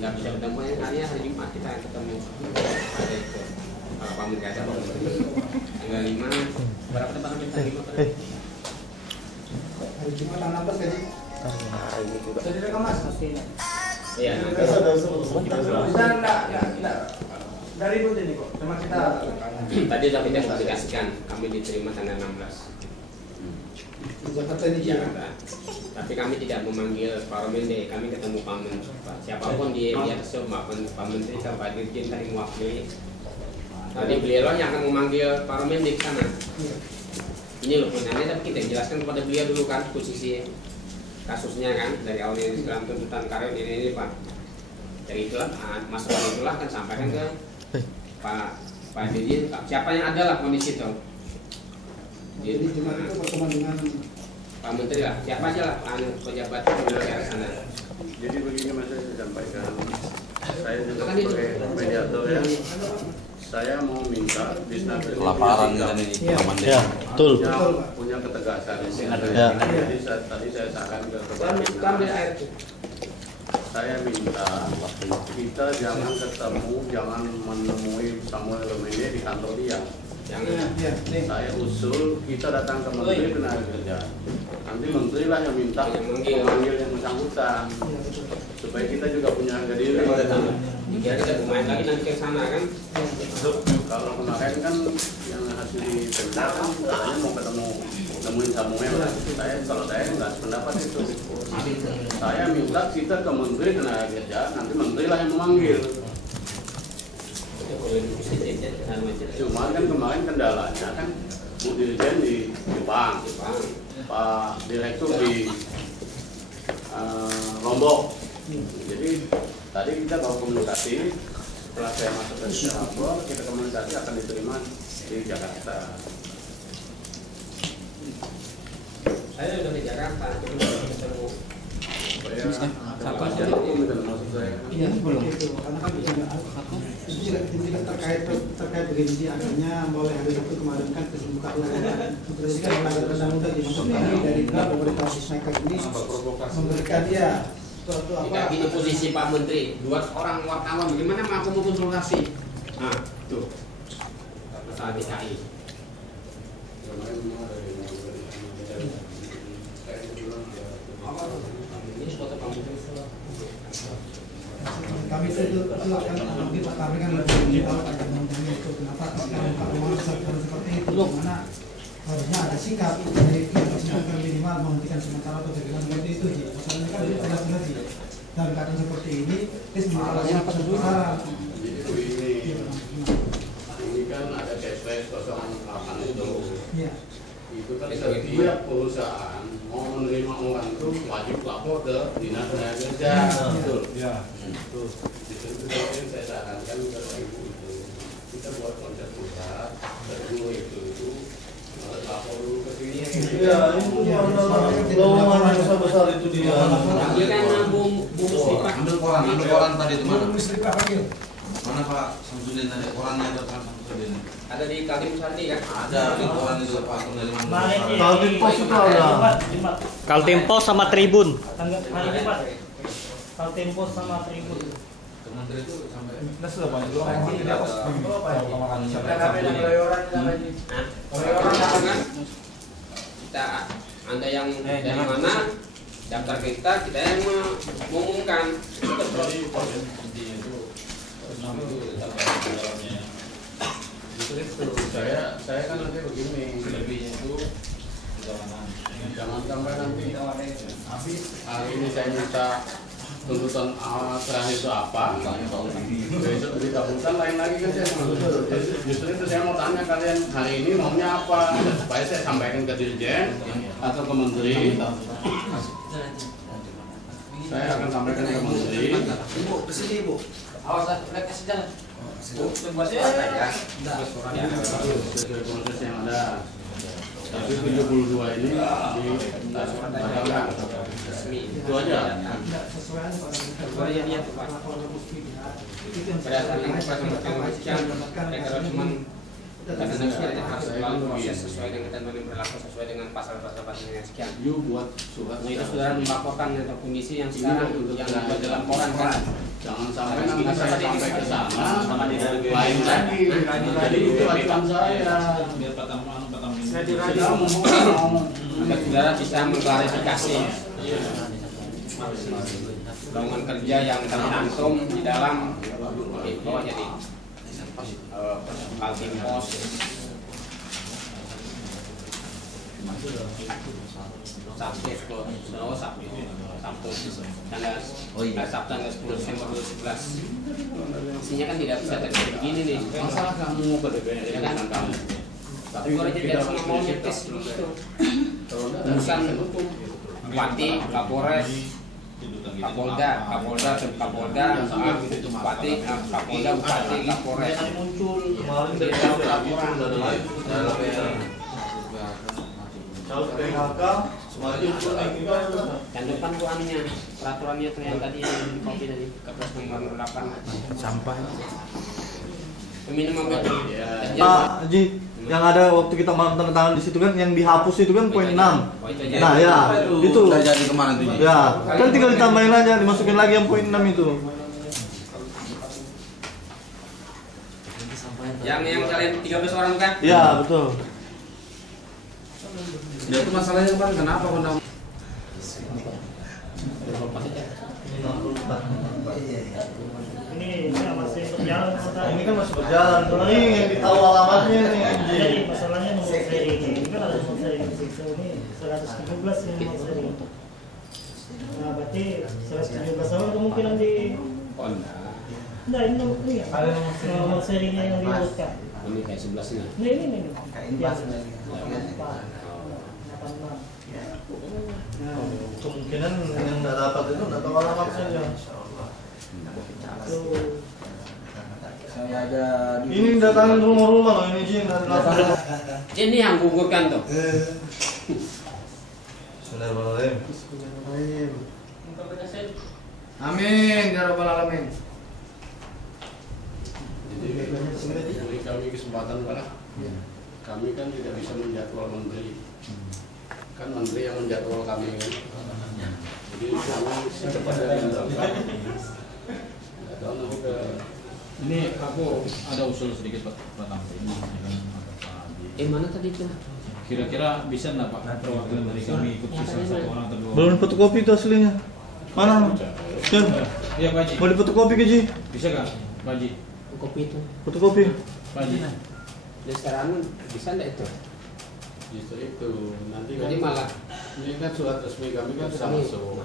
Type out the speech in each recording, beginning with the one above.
nggak bisa ketemu hanya hari Jumat kita ketemu ada itu kalau Pak Menteri ada Pak Menteri tanggal 5 berapa tempat tanggal 5 hari Jumat 16 gaji. Sudah direkam Mas? Iya. Kita enggak dari ribut ini kok. Cuma kita tadi sudah kita komunikasikan kami diterima tanggal 16 di Jakarta ini Jakarta. Tapi kami tidak memanggil Pak Romende, kami ketemu Pak Menteri. Siapapun di atas Pak Menteri atau Pak Dirjen tadi mewakili. Tadi beliau yang akan memanggil Pak Romende ke sana. Ini loh penangannya, tapi kita jelaskan kepada beliau dulu kan posisi kasusnya kan dari awal ini dalam tuntutan karyawan ini Pak. Dari itulah masalah itulah kan sampaikan ke Pak Dirjen. Siapa yang ada lah kondisi itu. jadi Jumat itu pertemuan dengan Pak Menteri lah, siapa aja lah pejabat di sana. Jadi begini Mas, saya sampaikan, saya juga sebagai mediator ya, saya mau minta bisnis laparan kan ini Ya, betul. yang punya ketegasan. Ya. Jadi tadi saya sarankan ke kepala, saya minta kita jangan ketemu, jangan menemui Samuel Romende di kantor dia. Jangan. Saya usul kita datang ke Menteri Tenaga Kerja. Nanti Menteri lah yang minta memanggil yang bersangkutan supaya kita juga punya harga diri. Biar kita bermain lagi nanti ke sana kan. Kalau kemarin kan yang hasil di Pemda kan katanya mau ketemu nemuin Samuel. Kalau saya nggak sependapat itu. Saya minta kita ke Menteri Tenaga Kerja, nanti Menteri lah yang memanggil. Cuma kan kemarin kendalanya kan Bu Dirjen di Jepang, Pak Direktur di Lombok. Jadi tadi kita bawa komunikasi, setelah saya masuk ke Lombok, kita komunikasi akan diterima di Jakarta. Saya udah di Jakarta, jadi ketemu. Apa aja maksud saya? iya belum itu karena kan itu juga terkait begini sih akhirnya mulai hari Sabtu kemarin kan buka jadi kan melanggar undang-undang di masuk dari pemerintah Sisnaker ini memberikan dia suatu Jika apa gini posisi Pak Menteri, dua orang wartawan, bagaimana mau aku mau konsultasi? Nah, tuh saat DKI. Ini foto Pak Menteri. kami itu akan di Pak Tamri kan lebih tahu akan mengenai itu kenapa sekarang Pak Romano seperti itu mana harusnya ada sikap dari sikap minimal menghentikan sementara atau bagaimana seperti itu sih masalahnya kan itu jelas-jelas sih dalam keadaan seperti ini masalahnya apa besar Jadi ini kan ada cashback 08 itu. iya Itu kan setiap perusahaan mau menerima orang itu wajib lapor ke Dinas Tenaga Kerja. Betul. Ya. Betul. Di situ saya sarankan ke Ibu itu kita buat konsep pusat, kedua itu lapor dulu ke sini. Iya, itu lowongan yang besar itu dia. Dia kan bungkus lipat. Ambil koran tadi itu mana? Pak panggil Mana Pak Samsudin tadi? Korannya ada Pak Samsudin. Ada di Kaltim Sardi kan? Ada di koran itu Pak dari mana? Kaltim Pos itu ada. Kaltim Pos sama Tribun. Hari Jumat. Kaltim Pos sama Tribun. Menteri itu sampai Sudah banyak Kita Anda yang dari mana daftar kita yang mengumumkan. Saya kan nanti begini, lebihnya itu jangan sampai nanti hari ini saya minta tuntutan terakhir itu apa, besok dikabulkan lain lagi kan saya justru itu saya mau tanya kalian hari ini maunya apa supaya saya sampaikan ke Dirjen atau ke Menteri. Saya akan sampaikan ke Menteri. Ibu, kesini Ibu. Awas, lihat kasih jalan. Sesuai proses yang ada. Tapi 72 ini dibatalkan. Itu aja. sesuai aja Pak Sesuai yang dia tuh, Pak. Berdasarkan peraturan sekian, mereka cuma proses sesuai dengan ketentuan yang berlaku sesuai dengan pasal-pasal yang sekian. You buat surat. Nah itu saudara melaporkan atau kondisi yang sekarang yang ada dalam koran kan. Jangan kita sampai ke sana lain lagi. Jadi itu acuan saya. Sudah mau agar saudara bisa mengklarifikasi lowongan kerja yang tercantum di dalam itu jadi Kaltimpos Sabtu Sabtu tanggal 10 Desember 2011. Isinya kan tidak bisa terjadi begini nih. masalah kamu berbeda Ya kan? kamu. Tapi boleh jadi semua mau nyetes gitu. Urusan Bupati, Kapolres, Kapolda, Bupati, Kapolda, Bupati, Kapolres. muncul kemarin Jadi dari tahu laporan. Kalau PHK semuanya muncul Dan depan buannya, peraturannya tuh yang tadi yang di copy tadi, Kepres nomor 8. Sampah. Minimum itu. Pak Haji, yang ada waktu kita malam tanda tangan di situ kan yang dihapus itu kan poin 6. Nah ya, itu. Udah jadi kemana tuh? Ya, kan tinggal ditambahin aja, dimasukin lagi yang poin 6 itu. Yang kalian 13 orang kan? Ya, betul. Ya itu masalahnya kemarin kenapa kondang? Ini masih berjalan. Ini kan masih berjalan. Ini yang ditahu alamatnya nih. Jadi masalahnya nomor seri ini kan ada nomor seri di situ ini 117 ini nomor seri. Nah berarti 117 orang kemungkinan di Nah ini nomor ini nomor serinya yang diurutkan. Ini kayak 11 nih. Nah ini nih. Kemungkinan yang nggak dapat itu nggak tahu alamatnya. Saya ada Ini datangin rumah-rumah loh, ini Jin dari lapangan. Ini yang gugurkan tuh. Bismillahirrahmanirrahim. Amin ya rabbal alamin. Jadi kami kesempatan Pak. Kami kan tidak bisa menjadwal menteri. Kan menteri yang menjadwal kami kan. Jadi kami secepat yang dapat. Tahu nanti ke Ini aku ada usul sedikit Pak Tamri. Mana tadi tuh? Kira-kira bisa nggak Pak perwakilan dari kami ikut sisa 1 orang atau 2 orang? Belum fotokopi itu aslinya. Mana? Jan, Iya Pak Haji. mau difotokopi ke Ji? Bisa nggak Pak Haji? Kopi itu. Fotokopi. Pak Haji. Di sekarang bisa enggak itu? justru itu nanti Jadi kan malah ini kan surat resmi kami kan sudah masuk.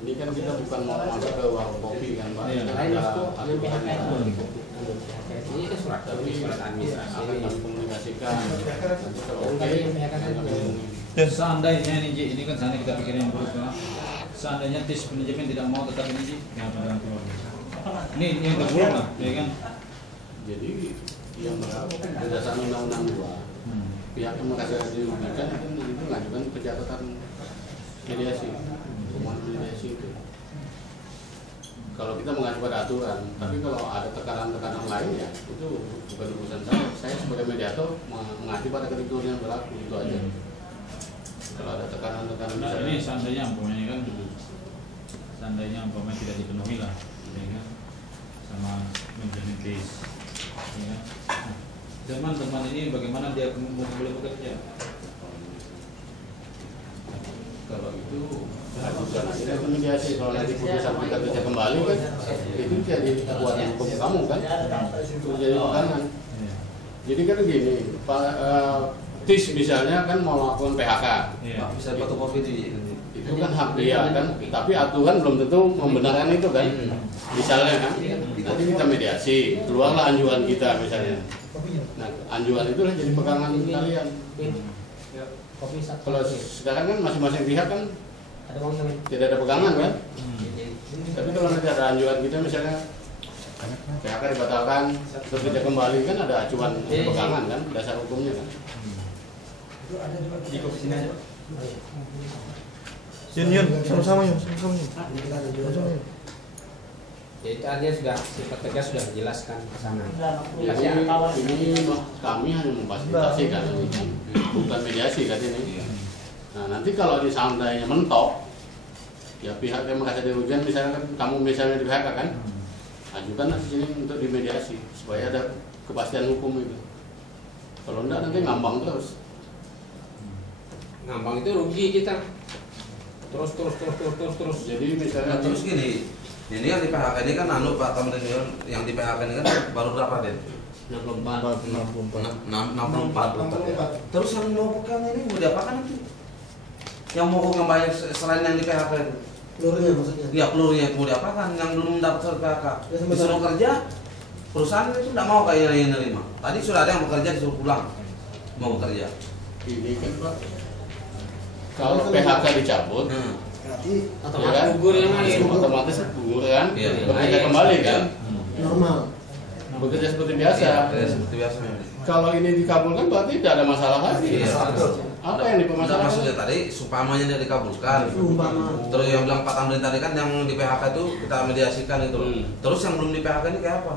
Ini kan kita bukan mau masuk ke warung kopi kan Pak. Iya. Kan lain ada itu dengan PHK aturannya. itu. Ini kan surat administrasi Akan ini. kami komunikasikan. Nanti kalau oke, Tadi yang PHK kami kan. komunikasi. Seandainya ini Ji, ini kan seandainya kita pikirin yang buruk ya. Seandainya tis manajemen tidak mau tetap ini Ji, ya pandangan keluarga. Ini yang terburuk lah, ya kan? Jadi yang berdasarkan undang-undang 2 pihak yang merasa dirugikan itu mengajukan pencatatan mediasi, permohonan mediasi itu. Kalau kita mengacu pada aturan, tapi kalau ada tekanan-tekanan lain ya itu bukan urusan saya. Saya sebagai mediator mengacu pada ketentuan yang berlaku itu aja. Kalau ada tekanan-tekanan Nah, misalnya, ini seandainya umpamanya kan seandainya umpamanya tidak dipenuhi lah, ya kan? Sama manajemen case, ya kan? Nah, teman-teman ini bagaimana dia boleh bekerja? kalau itu ajukan aja ke mediasi. Kalau nanti putusan kita bisa kembali kan, itu jadi kekuatan hukum kamu kan, itu jadi tekanan. Ya. Jadi kan gini, Pak TIS misalnya kan mau melakukan PHK, Ya. Bisa fotokopi itu kan hak dia kan, tapi aturan belum tentu membenarkan itu kan. Misalnya kan, nanti kita mediasi, keluarlah anjuran kita misalnya. Nah, anjuran itu jadi pegangan kalian. Kopi satu. Kalau sekarang kan masing-masing pihak kan Ada uang yang tidak ada pegangan kan. Tapi kalau nanti ada anjuran kita misalnya PHK dibatalkan, terus kita kembali kan ada acuan pegangan kan, dasar hukumnya kan. Yun, sama-sama yun, sama-sama yun. Sama-sama yun. Ya itu artinya sudah sifat tegas sudah dijelaskan ke sana. Ini kami hanya memfasilitasi kan, bukan mediasi kan ini. Nah nanti kalau di seandainya mentok, ya pihak yang merasa dirugikan misalnya kan kamu misalnya di PHK kan, ajukan di sini untuk dimediasi supaya ada kepastian hukum itu. Kalau enggak nanti ngambang terus. Ngambang itu rugi kita. Terus. Jadi misalnya Terus gini, ini yang di PHK ini kan Pak Tamrin, yang di PHK ini kan baru berapa Den? 64. 64 ya. Terus yang mogok yang ini mau diapakan nanti? Yang mogok yang banyak selain yang di PHK itu? Pelurunya maksudnya. Iya, pelurunya mau diapakan? Yang belum dapat surat PHK disuruh kerja, perusahaan itu tidak mau kayaknya yang nerima. Tadi sudah ada yang bekerja disuruh pulang, mau bekerja. ini kan Pak, kalau PHK dicabut, Berarti ya kan? Gugur yang ada. Otomatis gugur kan, Iya. bekerja kembali kan, normal. bekerja seperti biasa. Ya, seperti biasa. Kalau ini dikabulkan berarti tidak ada masalah lagi. Iya. Apa yang Maksudnya dipermasalahkan? tadi supamanya dia dikabulkan. Umpama. Terus yang bilang Pak Tamrin tadi kan yang di PHK itu kita mediasikan itu loh. Terus yang belum di PHK ini kayak apa?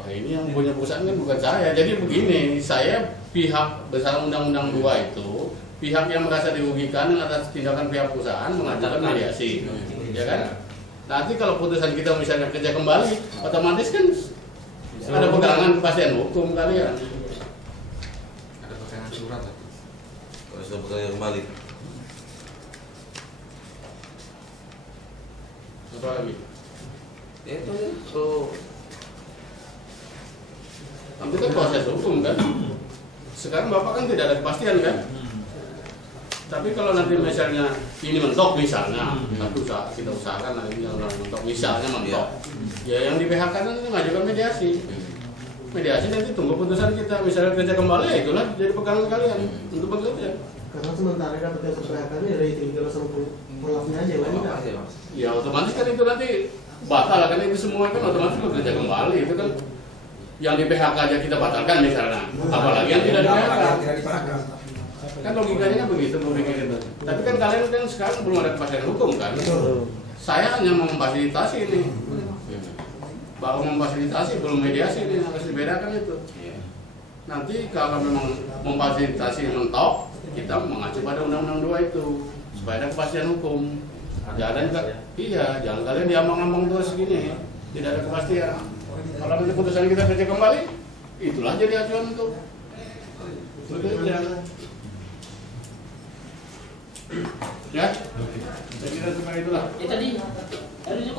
Wah, ini yang punya perusahaan kan bukan saya. Jadi begini, saya pihak besar Undang-Undang 2 itu, pihak yang merasa dirugikan atas tindakan pihak perusahaan mengajukan mediasi, ya kan? Nanti kalau putusan kita misalnya kerja kembali, otomatis kan ada pegangan kepastian hukum kalian. Ada pegangan surat tadi. Kalau sudah bekerja kembali. Apa lagi? Ya itu ya. So, Nanti kan proses hukum kan. Sekarang Bapak kan tidak ada kepastian kan. Tapi kalau nanti misalnya ini mentok misalnya, tapi kita usahakan lah ini yang mentok misalnya mentok. Ya yang di PHK nanti mengajukan mediasi. Mediasi nanti tunggu putusan kita. Misalnya kerja kembali ya itulah jadi pegangan kalian untuk bekerja. Karena sementara dapat yang PHK ini rating kalau sama penglakunya aja kan enggak. apa aja Mas? Ya otomatis kan itu nanti batal kan itu semua kan otomatis bekerja kembali itu kan. Yang di PHK aja kita batalkan misalnya, apalagi yang tidak di PHK. Kan logikanya kan begitu berpikir itu. Tapi kan kalian kan sekarang belum ada kepastian hukum kan. Saya hanya memfasilitasi ini. Baru memfasilitasi, belum mediasi ini harus dibedakan itu. Nanti kalau memang memfasilitasi mentok, kita mengacu pada Undang-Undang 2 itu supaya ada kepastian hukum. Jangan jangan kalian diambang-ambang terus gini, tidak ada kepastian. Kalau nanti putusan kita kerja kembali, itulah jadi acuan untuk bekerja. Ya, saya kira seperti itulah. Tadi harusnya